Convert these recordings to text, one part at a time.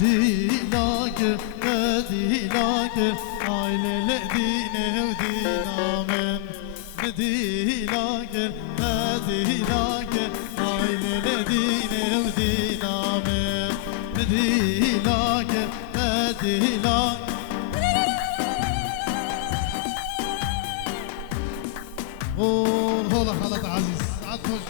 ديلاك ديلاك عيل دينه ودينامن ديلاك ديلاك عيل دينه ودينامن ديلاك ديلاك والله خلط عزيز عطش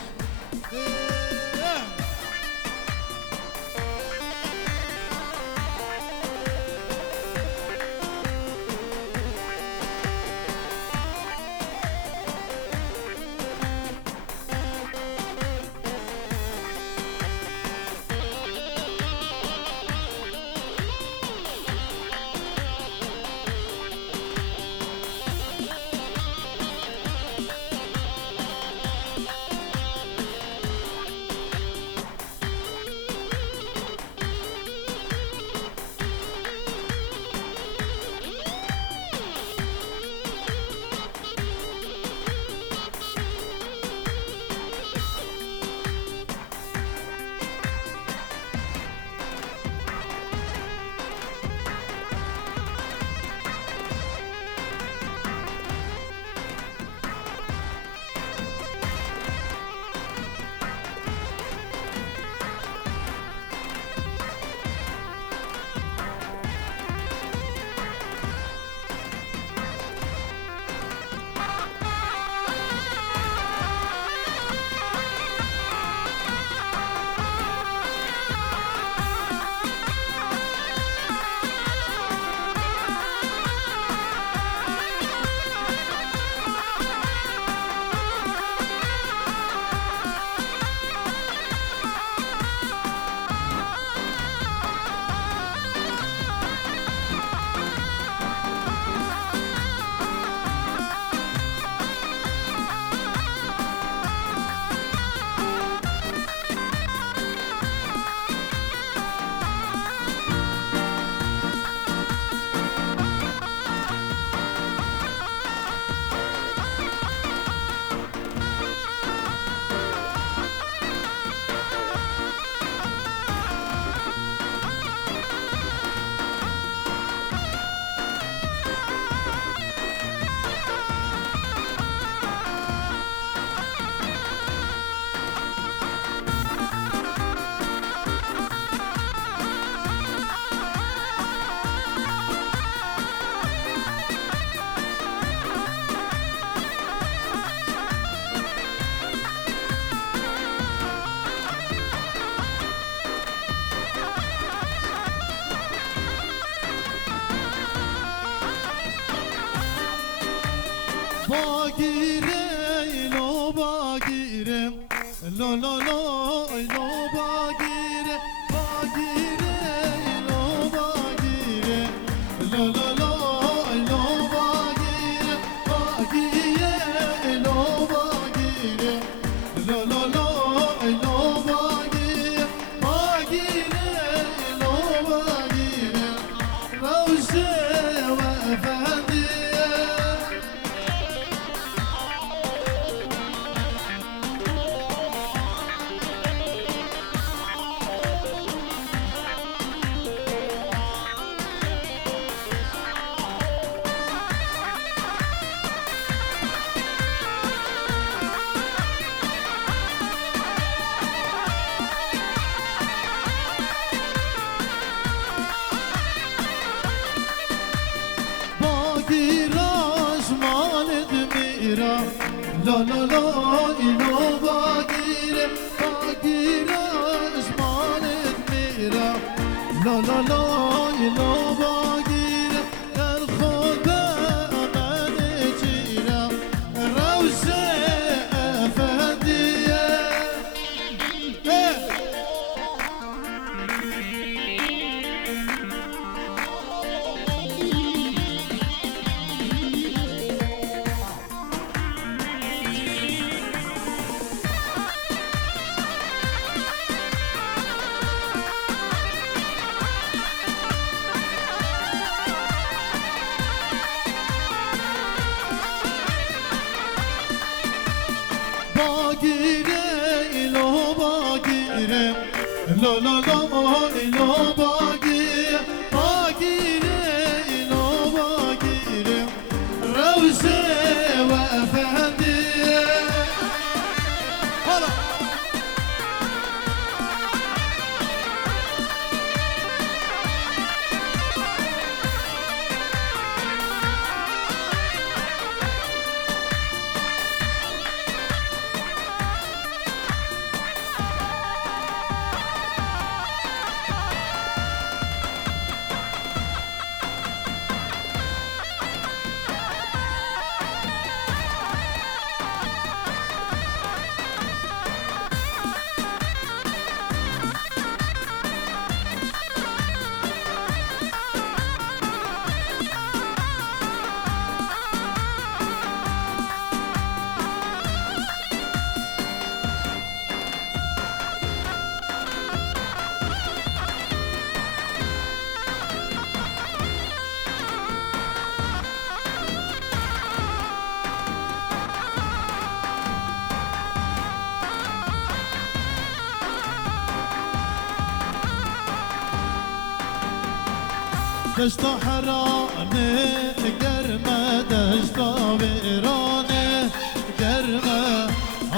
باگیره لو باگیره لو لو لو لو باگیره باگیره لو باگیره لو لو لو لو باگیره باگیره لو باگیره لو لو لو لو باگیره باگیره لو باگیره روشه و افندیه باگیراش مالد میرا لا لا لا اینو باگیره باگیراش مالد میرا لا لا لا اینو باگیره در خدا من جیرم روشه افندیه باگیره اینو باگیره لا لا لا اینو باگیره دشتا حرانه گرمه دشتا ویرانه گرمه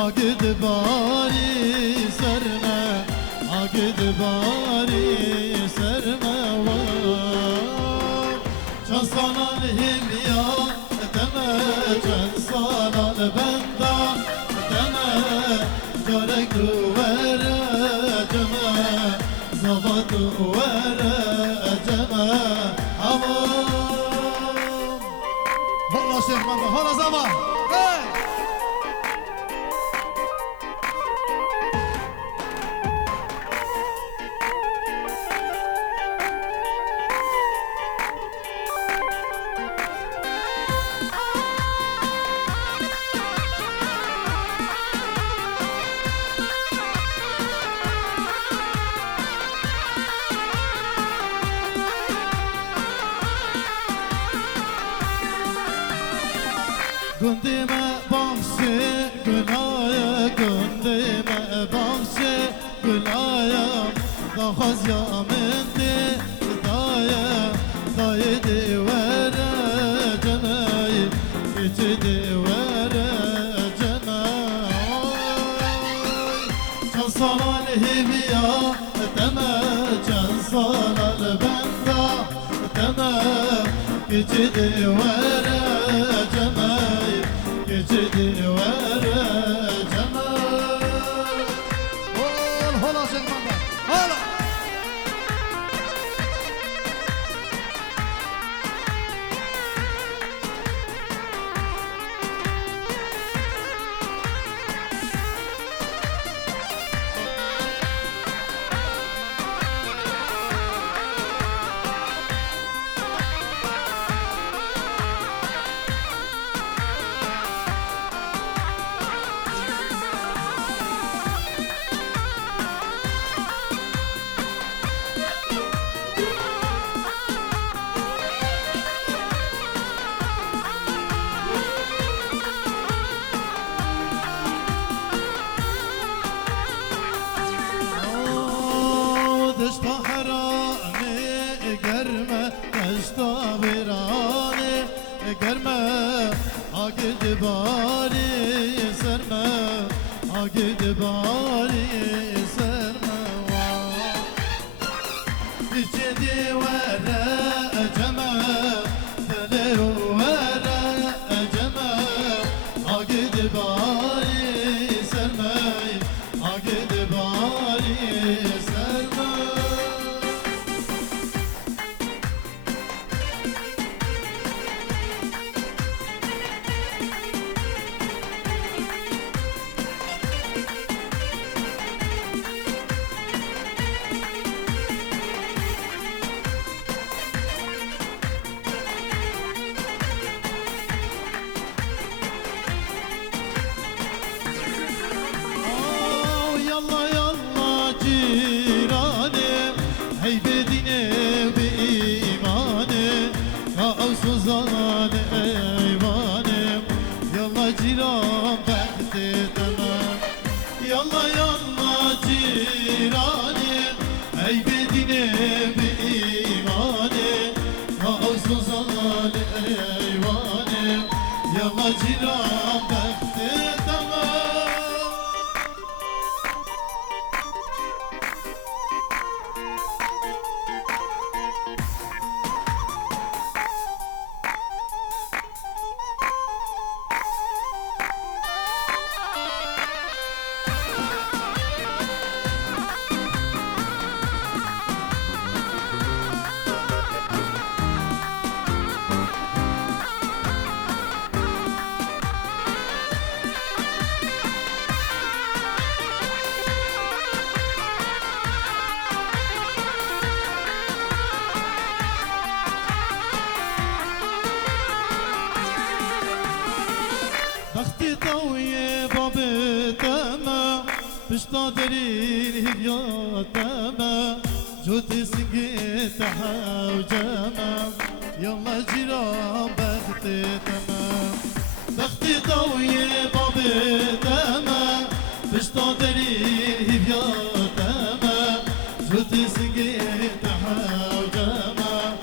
آگد باری سرمه آگد باری سرمه چند سالان همیه دمه چند سالان بنده دمه جارک دوره جمه زبا دوره جمه امام هلا شیخ بنده هلا زبا گندم باشه گنایا گندم باشه گنایا داخاز یا منده دایا دای دیواره جنای ایچ دیواره جنای چند سالان هیویا دمه چند سالان بنده دمه ایچ دیواره جنای جدي ورا جمال هلا شيخ ماما هلا دشتا حرانه گرمه دشتا ویرانه گرمه آگد باری سرمه آگد باری سرمه ایچ دیواره جمه دلیواره جمه آگد باری سرمه آگد باری سرمه يلا يلا جيراني هي بديني بإيماني كأوس وزان أيواني يلا جيران بختي تمام يلا يلا جيراني هي بديني بإيماني كأوس وزان أيواني يلا جيران بختي تمام بختي طوية بابي تما بشتا درين هديا تما جوتي سقيت حوجما يلا جيران بختي تما بختي طوية بابي تما بشتا درين هديا تما جوتي سقيت حوجما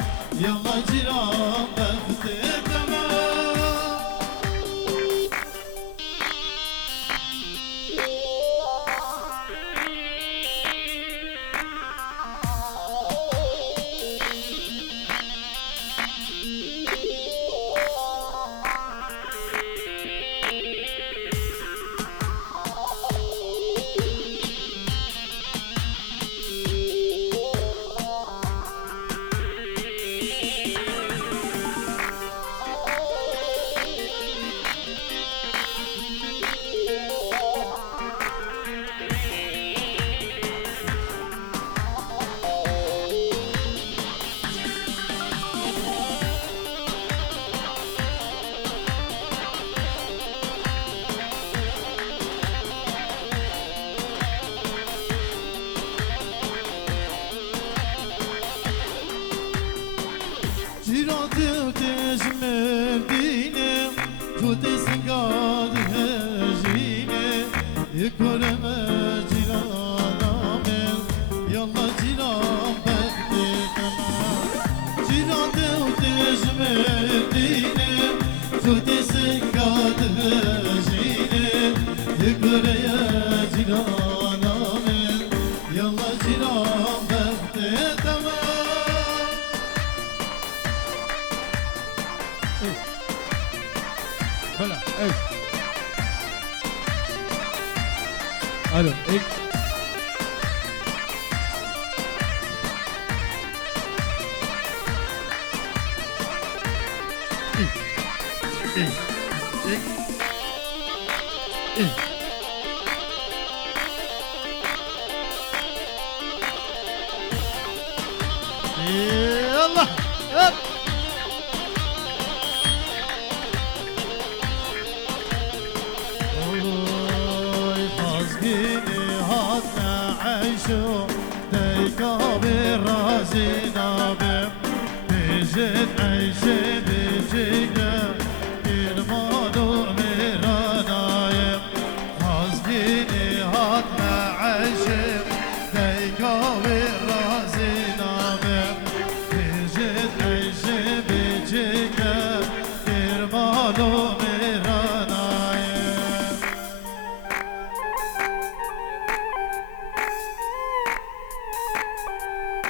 جودي سنقاد هجيني يكرم جيرانا من يلا جيران بختي تمام جيران وتجمديني جودي سنقاد هجيني يكرم جيرانا من يلا جيران بختي تمام بلا ايه الو ايه يلا هب اوي حزقيني هاتنا عيشو ديكا برازينا بيجد عيشي بيجينا